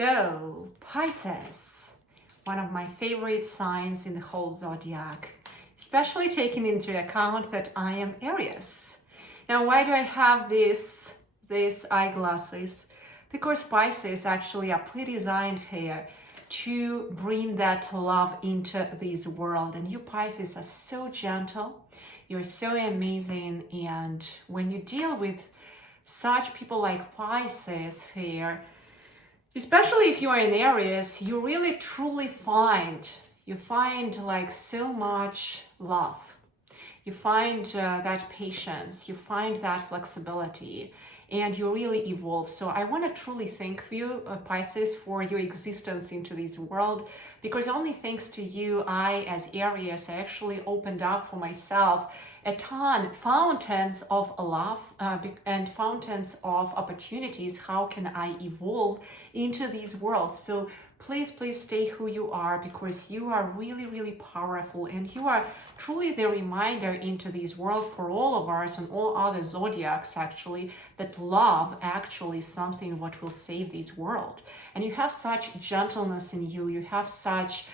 So, Pisces, one of my favorite signs in the whole zodiac, especially taking into account that I am Aries. Now, why do I have these eyeglasses? Because Pisces actually are pre-designed here to bring that love into this world. And you Pisces are so gentle, you're so amazing, and when you deal with such people like Pisces here, especially if you are in Aries, you really truly find like so much love. You find that patience, you find that flexibility, and you really evolve. So I want to truly thank you, Pisces, for your existence into this world, because only thanks to you, I, as Aries, I actually opened up for myself a ton, fountains of love and fountains of opportunities. How can I evolve into these worlds? So please stay who you are, because you are really, really powerful, and you are truly the reminder into this world for all of us and all other zodiacs actually, that love actually is something what will save this world. And you have such gentleness in you, you have such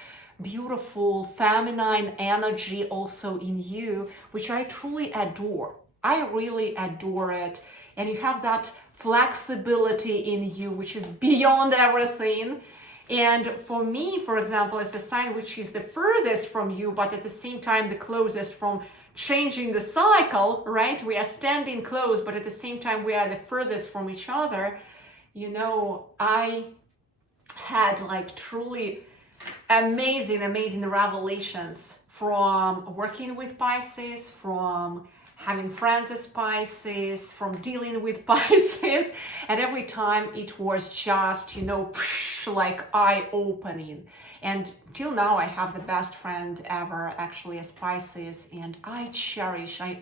beautiful feminine energy also in you, which I truly adore. I really adore it. And you have that flexibility in you, which is beyond everything. And for me, for example, as the sign which is the furthest from you, but at the same time the closest from changing the cycle, right? We are standing close, but at the same time we are the furthest from each other. You know, I had like truly amazing revelations from working with Pisces, from having friends as Pisces, from dealing with Pisces, and every time it was just, you know, like eye-opening. And till now I have the best friend ever actually as Pisces, and I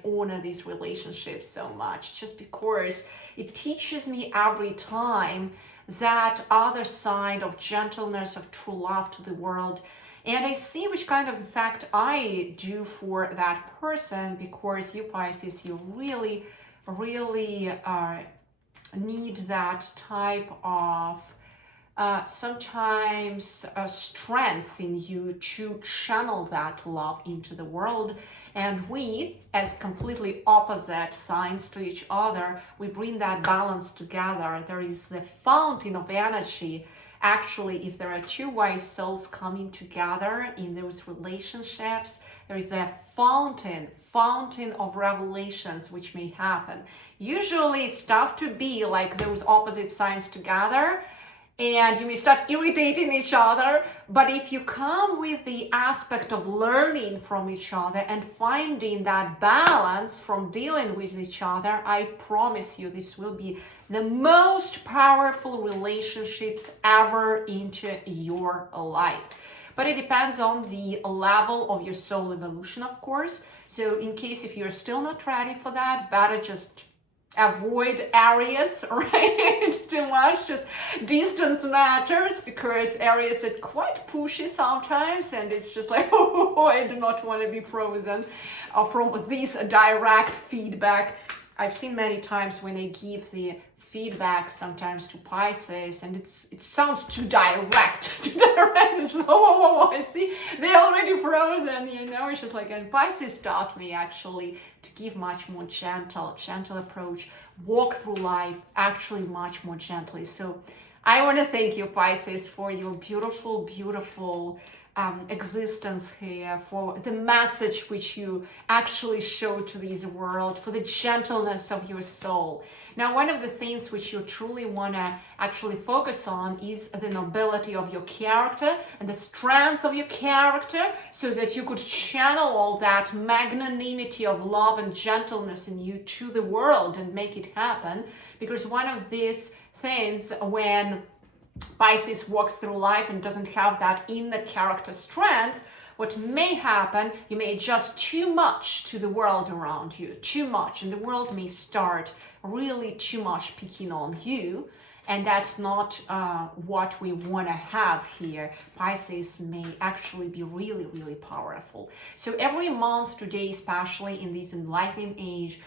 honor these relationships so much, just because it teaches me every time that other side of gentleness, of true love to the world. And I see which kind of effect I do for that person, because you Pisces, you really need that type of sometimes strength in you to channel that love into the world. And we, as completely opposite signs to each other, we bring that balance together. There is the fountain of energy. Actually, if there are two wise souls coming together in those relationships, there is a fountain of revelations which may happen. Usually it's tough to be like those opposite signs together, and you may start irritating each other. But if you come with the aspect of learning from each other and finding that balance from dealing with each other, I promise you this will be the most powerful relationships ever into your life. But it depends on the level of your soul evolution, of course. So in case if you're still not ready for that, better just avoid Aries, right? Too much, just distance matters, because Aries are quite pushy sometimes, and it's just like, oh, I do not want to be frozen from this direct feedback. I've seen many times when they give the feedback sometimes to Pisces, and it sounds too direct. It's just, oh, I see, they're already frozen, you know. It's just like, and Pisces taught me actually to give much more gentle approach, walk through life actually much more gently. So I want to thank you, Pisces, for your beautiful existence here, for the message which you actually show to this world, for the gentleness of your soul. Now, one of the things which you truly want to actually focus on is the nobility of your character and the strength of your character, so that you could channel all that magnanimity of love and gentleness in you to the world and make it happen. Because one of these things, when Pisces walks through life and doesn't have that inner character strength, what may happen, you may adjust too much to the world around you, too much, and the world may start really too much picking on you, and that's not what we want to have here. Pisces may actually be really powerful. So every month today, especially in this enlightening age,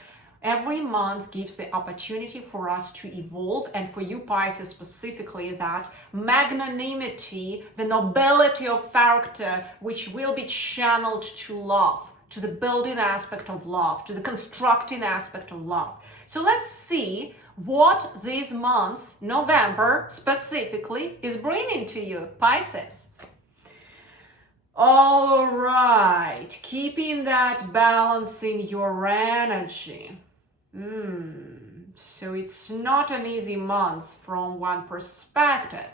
Every month gives the opportunity for us to evolve, and for you Pisces specifically, that magnanimity, the nobility of character, which will be channeled to love, to the building aspect of love, to the constructing aspect of love. So let's see what this month, November specifically, is bringing to you, Pisces. All right, keeping that balance in your energy. So it's not an easy month from one perspective.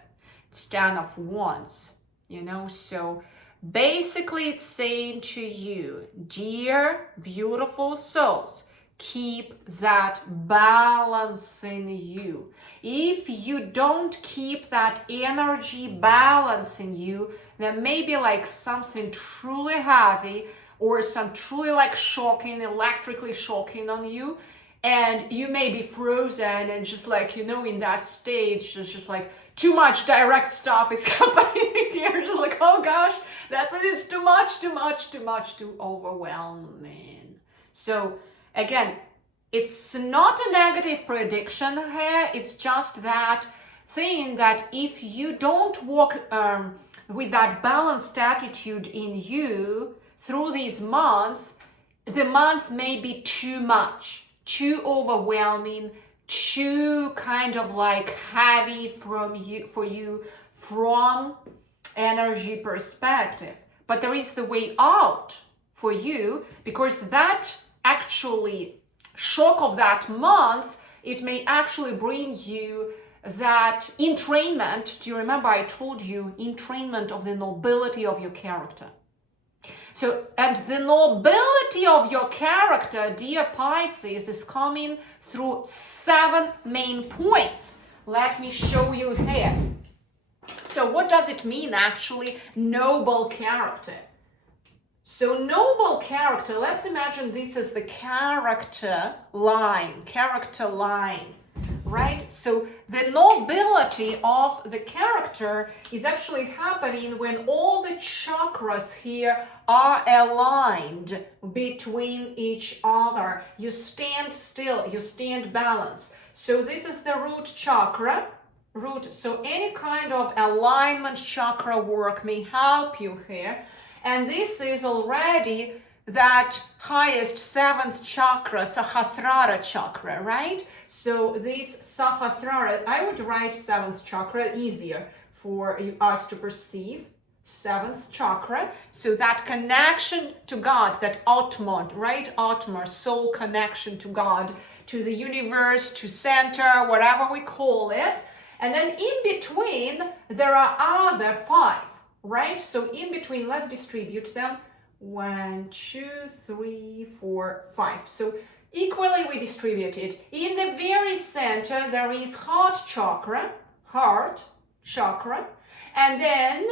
It's 10 of Wands, you know, so basically it's saying to you, dear beautiful souls, keep that balance in you. If you don't keep that energy balance in you, there may be like something truly heavy or some truly like shocking, electrically shocking on you, and you may be frozen and just like, you know, in that stage, just like too much direct stuff is happening here. Just like, oh gosh, that's it. It's too much, too overwhelming. So again, it's not a negative prediction here. It's just that thing that if you don't walk with that balanced attitude in you through these months, the month may be too much, too overwhelming, too kind of like heavy for you from energy perspective. But there is the way out for you, because that actually shock of that month, it may actually bring you that entrainment. Do you remember I told you entrainment of the nobility of your character? So, and the nobility of your character, dear Pisces, is coming through 7 main points. Let me show you here. So what does it mean actually, noble character? So noble character, let's imagine this is the character line, right? So the nobility of the character is actually happening when all the chakras here are aligned between each other. You stand still, you stand balanced. So this is the root chakra. So any kind of alignment chakra work may help you here. And this is already that highest 7th chakra, Sahasrara chakra, right? So this Sahasrara, I would write 7th chakra, easier for us to perceive. 7th chakra, so that connection to God, that Atman, right? Atman, soul connection to God, to the universe, to center, whatever we call it. And then in between, there are other 5. Right? So in between, let's distribute them. 1, 2, 3, 4, 5. So equally we distribute it. In the very center, there is heart chakra. And then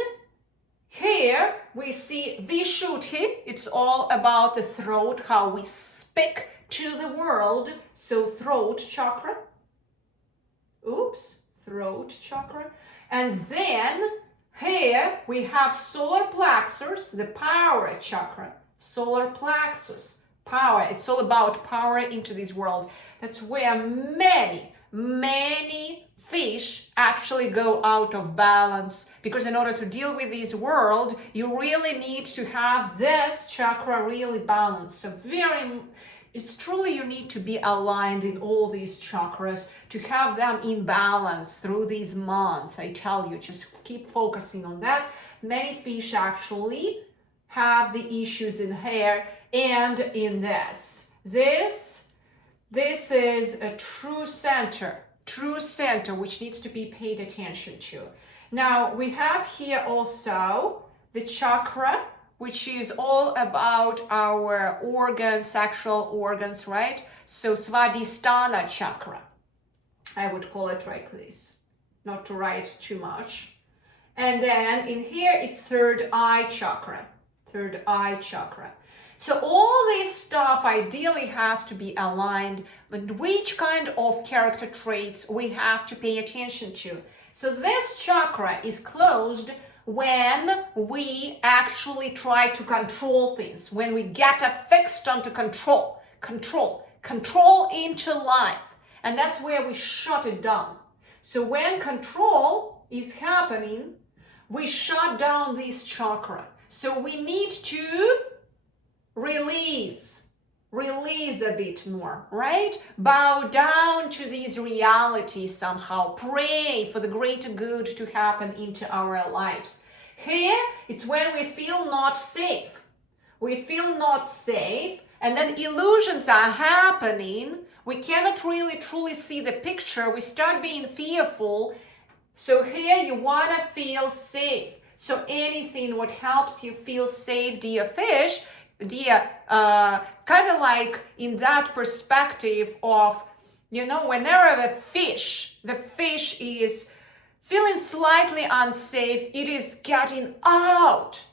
here we see Vishuddhi. It's all about the throat, how we speak to the world. So throat chakra. Throat chakra. And then here we have solar plexus, the power chakra. Solar plexus, power. It's all about power into this world. That's where many fish actually go out of balance, because in order to deal with this world, you really need to have this chakra really balanced. So it's truly you need to be aligned in all these chakras to have them in balance through these months. I tell you, just keep focusing on that. Many fish actually have the issues in here and in this. This is a true center, which needs to be paid attention to. Now we have here also the chakra, which is all about our organs, sexual organs, right? So Svadhisthana chakra, I would call it like this, not to write too much. And then in here it's third eye chakra. So all this stuff ideally has to be aligned, but which kind of character traits we have to pay attention to. So this chakra is closed when we actually try to control things, when we get affixed onto control, control into life. And that's where we shut it down. So when control is happening, we shut down this chakra. So we need to release a bit more, right? Bow down to these realities somehow. Pray for the greater good to happen into our lives. Here, it's when we feel not safe. We feel not safe, and then illusions are happening. We cannot really truly see the picture. We start being fearful. So here you want to feel safe. So anything what helps you feel safe, dear fish, dear, kind of like in that perspective of, you know, whenever the fish is feeling slightly unsafe, it is getting out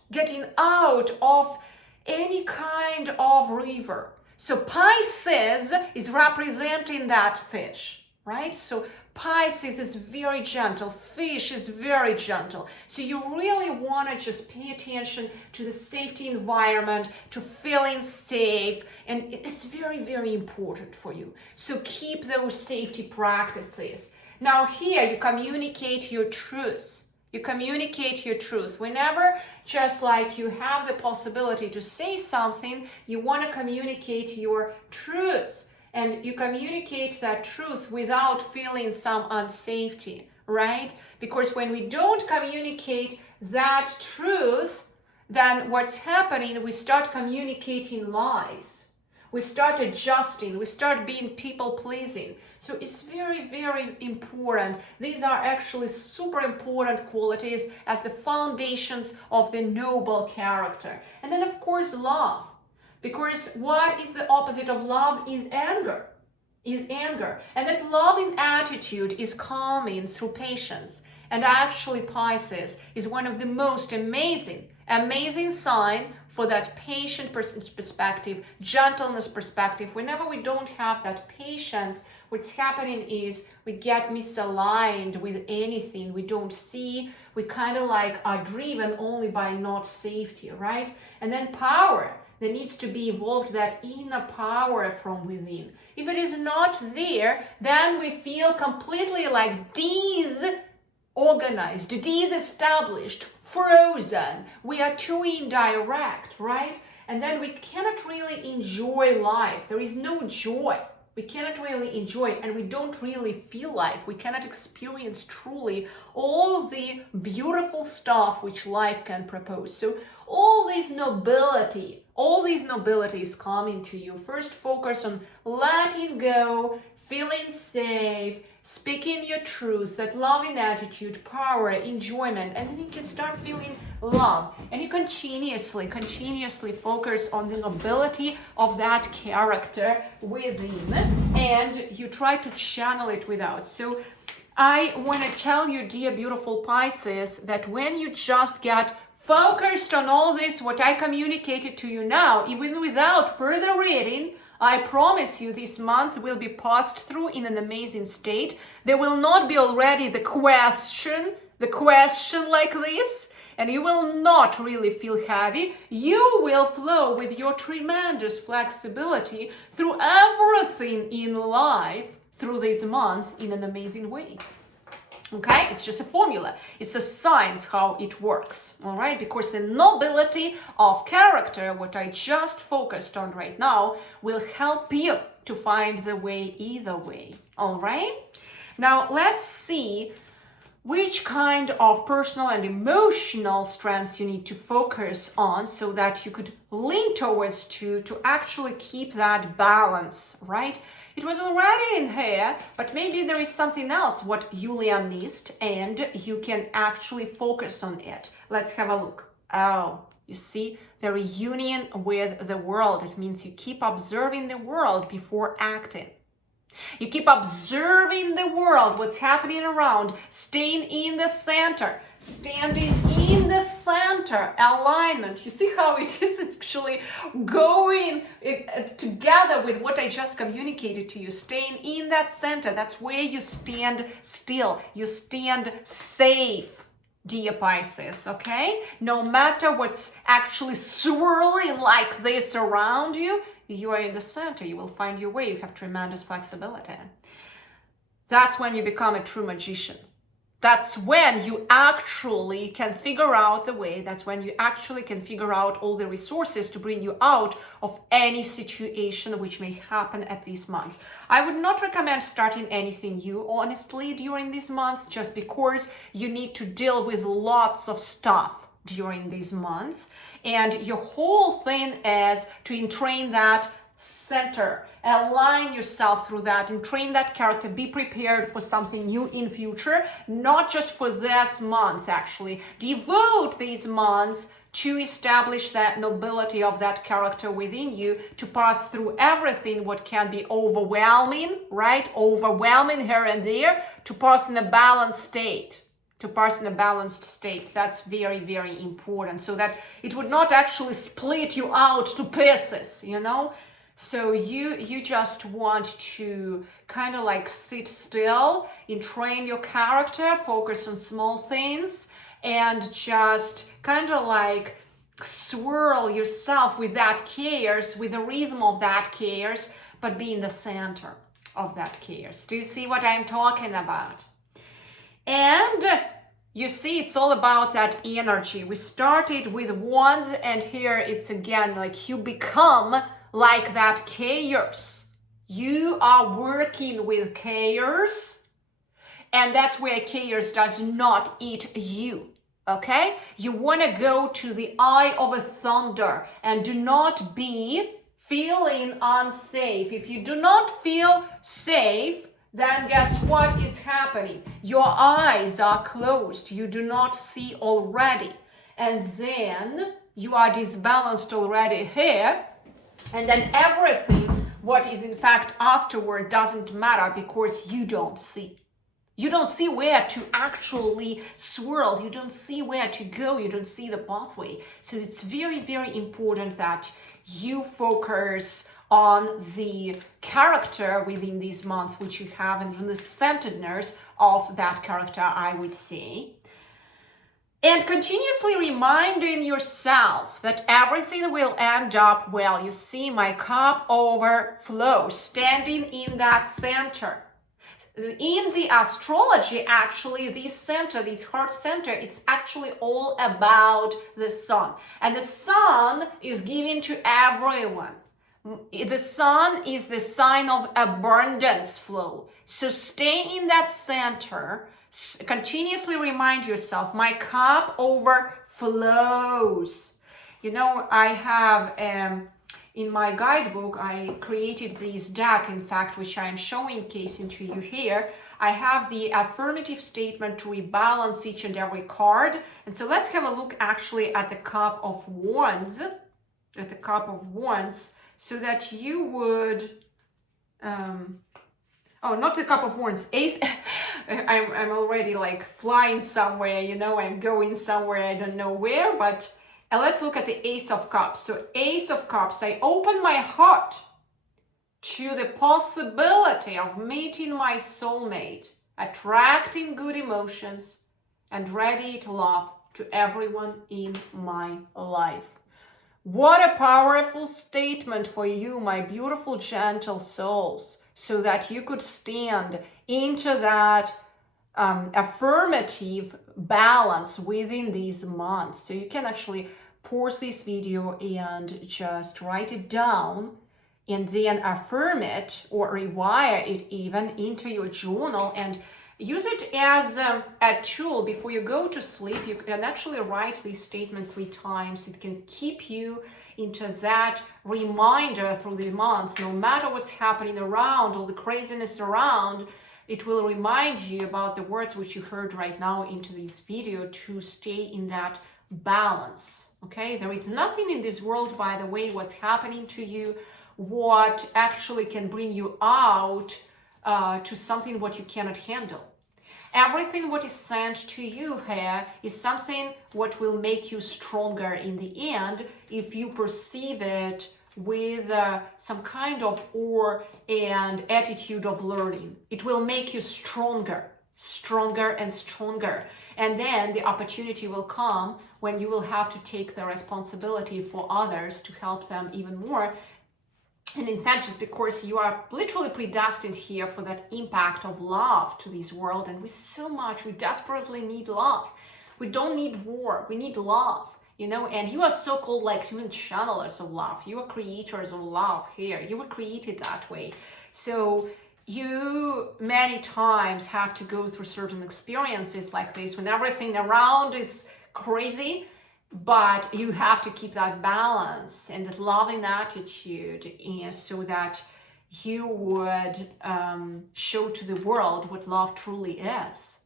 of any kind of river. So Pisces is representing that fish, right? So Pisces is very gentle, fish is very gentle. So you really want to just pay attention to the safety environment, to feeling safe, and it's very, very important for you. So keep those safety practices. Now here you communicate your truth. You communicate your truth. Whenever, just like you have the possibility to say something, you want to communicate your truth. And you communicate that truth without feeling some unsafety, right? Because when we don't communicate that truth, then what's happening, we start communicating lies. We start adjusting, we start being people-pleasing. So it's very, very important. These are actually super important qualities as the foundations of the noble character. And then, of course, love. Because what is the opposite of love is anger. And that loving attitude is calming through patience. And actually Pisces is one of the most amazing sign for that patient perspective, gentleness perspective. Whenever we don't have that patience, what's happening is we get misaligned with anything we don't see. We kind of like are driven only by not safety, right? And then power. There needs to be evolved that inner power from within. If it is not there, then we feel completely like disorganized, disestablished, frozen. We are too indirect, right? And then we cannot really enjoy life. There is no joy. We cannot really enjoy it, and we don't really feel life. We cannot experience truly all the beautiful stuff which life can propose. So all this nobility is coming to you. First, focus on letting go, feeling safe, speaking your truth, that loving attitude, power, enjoyment, and then you can start feeling love. And you continuously focus on the nobility of that character within, and you try to channel it without. So I want to tell you, dear beautiful Pisces, that when you just get focused on all this, what I communicated to you now, even without further reading, I promise you this month will be passed through in an amazing state. There will not be already the question like this, and you will not really feel heavy. You will flow with your tremendous flexibility through everything in life through these months in an amazing way. Okay, it's just a formula. It's a science how it works, all right? Because the nobility of character, what I just focused on right now, will help you to find the way either way, all right? Now, let's see which kind of personal and emotional strengths you need to focus on so that you could lean towards to actually keep that balance, right? It was already in here, but maybe there is something else what Julia missed and you can actually focus on it. Let's have a look. Oh, you see, the reunion with the world. It means you keep observing the world before acting. You keep observing the world, what's happening around, staying in the center, standing in the center, alignment. You see how it is actually going together with what I just communicated to you, staying in that center. That's where you stand still, you stand safe, dear Pisces, okay? No matter what's actually swirling like this around you, you are in the center. You will find your way. You have tremendous flexibility. That's when you become a true magician. That's when you actually can figure out the way. That's when you actually can figure out all the resources to bring you out of any situation which may happen at this month. I would not recommend starting anything new, honestly, during these months, just because you need to deal with lots of stuff during these months. And your whole thing is to entrain that center, align yourself through that and train that character. Be prepared for something new in future, not just for this month. Actually devote these months to establish that nobility of that character within you, to pass through everything what can be overwhelming, right? Overwhelming here and there, to pass in a balanced state. That's very, very important, so that it would not actually split you out to pieces, you know. So you just want to kind of like sit still and train your character, focus on small things, and just kind of like swirl yourself with that chaos, with the rhythm of that chaos, but be in the center of that chaos. Do you see what I'm talking about? And you see, it's all about that energy. We started with wands, and here it's again like you become like that chaos. You are working with chaos, and that's where chaos does not eat you. Okay? You want to go to the eye of a thunder and do not be feeling unsafe. If you do not feel safe, then guess what is happening? Your eyes are closed. You do not see already. And then you are disbalanced already here. And then everything what is in fact afterward doesn't matter, because you don't see. You don't see where to actually swirl. You don't see where to go. You don't see the pathway. So it's very, very important that you focus on the character within these months which you have, and on the centeredness of that character, I would say. And continuously reminding yourself that everything will end up well. You see my cup overflows, standing in that center. In the astrology, actually, this center, this heart center, it's actually all about the sun. And the sun is given to everyone. The sun is the sign of abundance flow. So stay in that center. Continuously remind yourself, my cup overflows. You know, I have in my guidebook, I created this deck, in fact, which I'm showcasing to you here. I have the affirmative statement to rebalance each and every card. And so let's have a look actually at the cup of wands, so that you would oh, not the cup of wands, ace. I'm already like flying somewhere, you know, I'm going somewhere, I don't know where, but let's look at the Ace of Cups. So Ace of Cups, I open my heart to the possibility of meeting my soulmate, attracting good emotions, and ready to love to everyone in my life. What a powerful statement for you, my beautiful, gentle souls, so that you could stand into that affirmative balance within these months. So you can actually pause this video and just write it down, and then affirm it or rewire it even into your journal, and use it as a tool before you go to sleep. You can actually write this statement 3 times. It can keep you into that reminder through the month. No matter what's happening around, all the craziness around, it will remind you about the words which you heard right now into this video, to stay in that balance. Okay, there is nothing in this world, by the way, what's happening to you, what actually can bring you out to something what you cannot handle. Everything what is sent to you here is something what will make you stronger in the end, if you perceive it with some kind of awe and attitude of learning. It will make you stronger and stronger. And then the opportunity will come when you will have to take the responsibility for others to help them even more. And in fact, just because you are literally predestined here for that impact of love to this world, and we desperately need love. We don't need war, we need love, you know, and you are so-called like human channelers of love. You are creators of love here. You were created that way. So you many times have to go through certain experiences like this when everything around is crazy, but you have to keep that balance and that loving attitude, and so that you would show to the world what love truly is.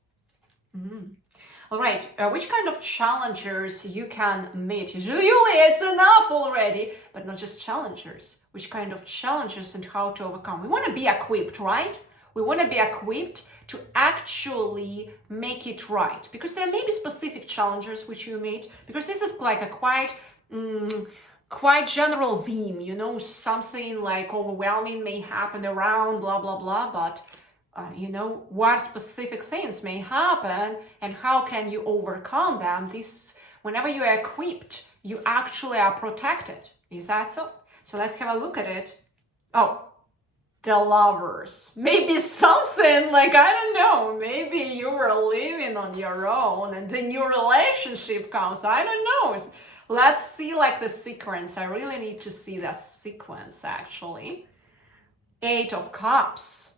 All right, which kind of challengers you can meet? Usually it's enough already, but not just challengers. Which kind of challenges and how to overcome. We want to be equipped, right? We want to be equipped to actually make it right, because there may be specific challenges which you meet, because this is like a quite general theme, you know, something like overwhelming may happen around blah blah blah, but you know, what specific things may happen and how can you overcome them. This, whenever you are equipped, you actually are protected. Is that so? So let's have a look at it. Oh, the Lovers. Maybe something like, I don't know, maybe you were living on your own and the new relationship comes. I don't know. Let's see like the sequence. I really need to see the sequence actually. 8 of Cups.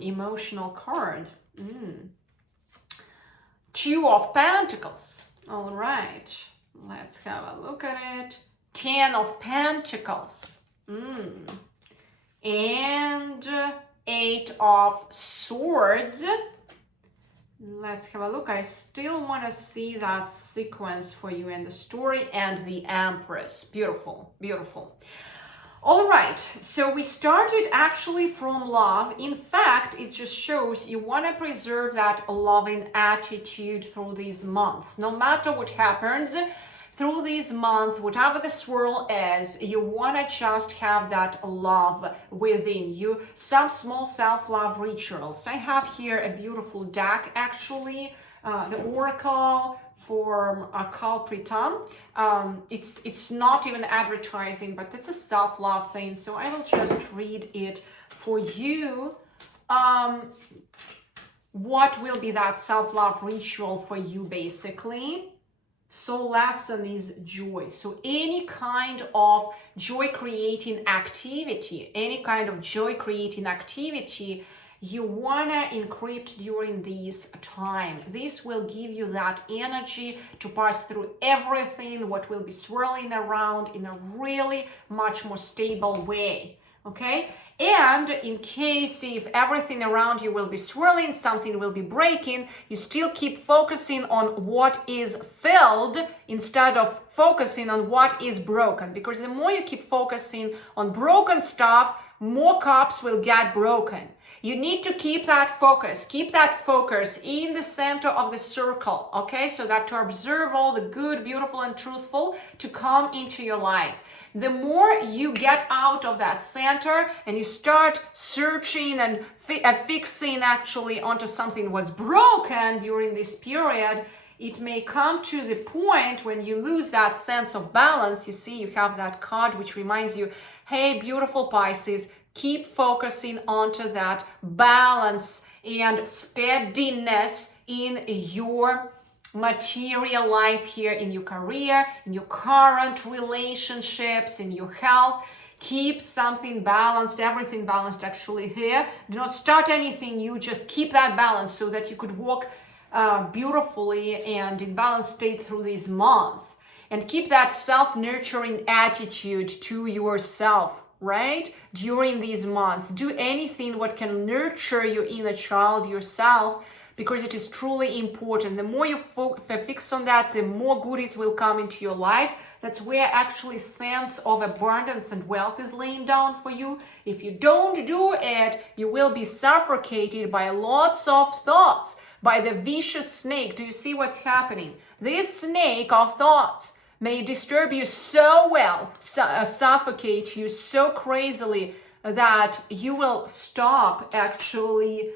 Emotional card. 2 of Pentacles. All right. Let's have a look at it. 10 of Pentacles. And 8 of Swords. Let's have a look. I still want to see that sequence for you in the story, and the Empress. Beautiful, beautiful. All right, so we started actually from love. In fact, it just shows you want to preserve that loving attitude through these months. No matter what happens through these months, whatever the swirl is, you want to just have that love within you. Some small self-love rituals. I have here a beautiful deck, actually, the Oracle for 𝐃𝐈𝐒𝐂𝐋𝐿. It's not even advertising, but it's a self-love thing, so I will just read it for you. What will be that self-love ritual for you, basically? So lesson is joy. So any kind of joy-creating activity, you wanna encrypt during this time. This will give you that energy to pass through everything what will be swirling around in a really much more stable way, okay? And in case if everything around you will be swirling, something will be breaking, you still keep focusing on what is filled instead of focusing on what is broken, because the more you keep focusing on broken stuff, more cups will get broken. You need to keep that focus in the center of the circle, okay? So that to observe all the good, beautiful, and truthful to come into your life. The more you get out of that center and you start searching and fixing actually onto something was broken during this period, it may come to the point when you lose that sense of balance. You see, you have that card which reminds you, hey, beautiful Pisces, keep focusing onto that balance and steadiness in your material life here, in your career, in your current relationships, in your health. Keep something balanced, everything balanced actually here. Do not start anything new, just keep that balance so that you could walk beautifully and in balanced state through these months. And keep that self-nurturing attitude to yourself, right? During these months, do anything what can nurture your inner child yourself, because it is truly important. The more you fix on that, the more goodies will come into your life. That's where actually sense of abundance and wealth is laying down for you. If you don't do it, you will be suffocated by lots of thoughts, by the vicious snake. Do you see what's happening? This snake of thoughts may disturb you so well, suffocate you so crazily that you will stop actually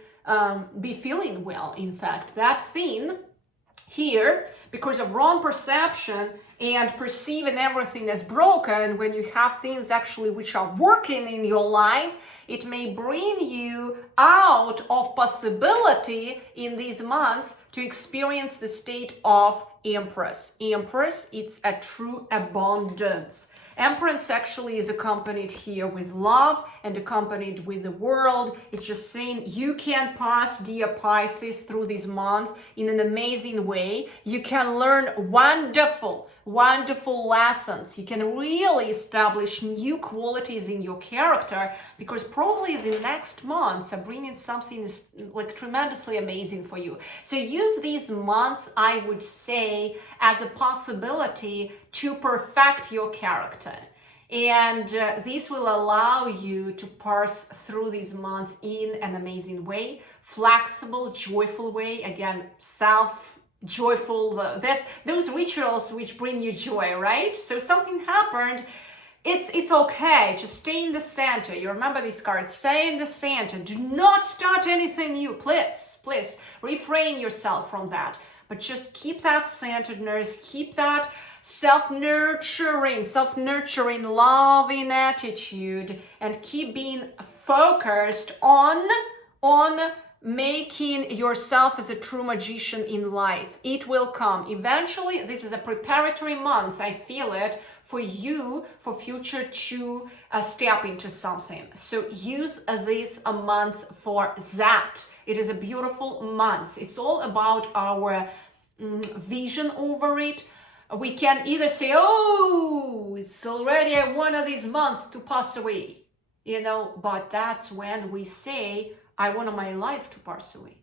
be feeling well. In fact, that thing here, because of wrong perception and perceiving everything as broken, when you have things actually which are working in your life, it may bring you out of possibility in these months to experience the state of Empress. Empress, it's a true abundance. Empress actually is accompanied here with love and accompanied with the world. It's just saying you can pass, dear Pisces, through this month in an amazing way. You can learn wonderful lessons. You can really establish new qualities in your character, because probably the next months are bringing something like tremendously amazing for you. So use these months, I would say, as a possibility to perfect your character. And this will allow you to pass through these months in an amazing way, flexible, joyful way. Again, joyful, those rituals which bring you joy, right? So something happened, it's okay, just stay in the center. You remember these cards, stay in the center, do not start anything new, please refrain yourself from that, but just keep that centeredness, keep that self-nurturing, loving attitude, and keep being focused on making yourself as a true magician in life. It will come eventually. This is a preparatory month, I feel it, for you for future to step into something. So use this a month for that. It is a beautiful month. It's all about our vision over it. We can either say, oh, it's already one of these months to pass away, but that's when we say, I want my life to pass away.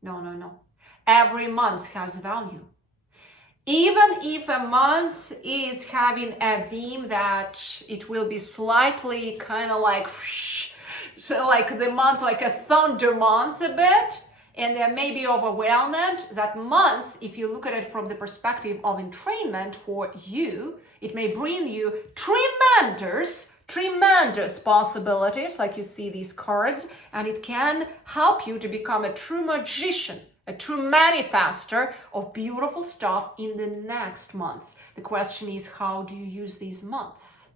No. Every month has value. Even if a month is having a theme that it will be slightly kind of like, so like the month, like a thunder month a bit, and there may be overwhelmed, that month, if you look at it from the perspective of entrainment for you, it may bring you tremendous possibilities, like you see these cards, and it can help you to become a true magician, a true manifester of beautiful stuff in the next months. The question is, how do you use these months?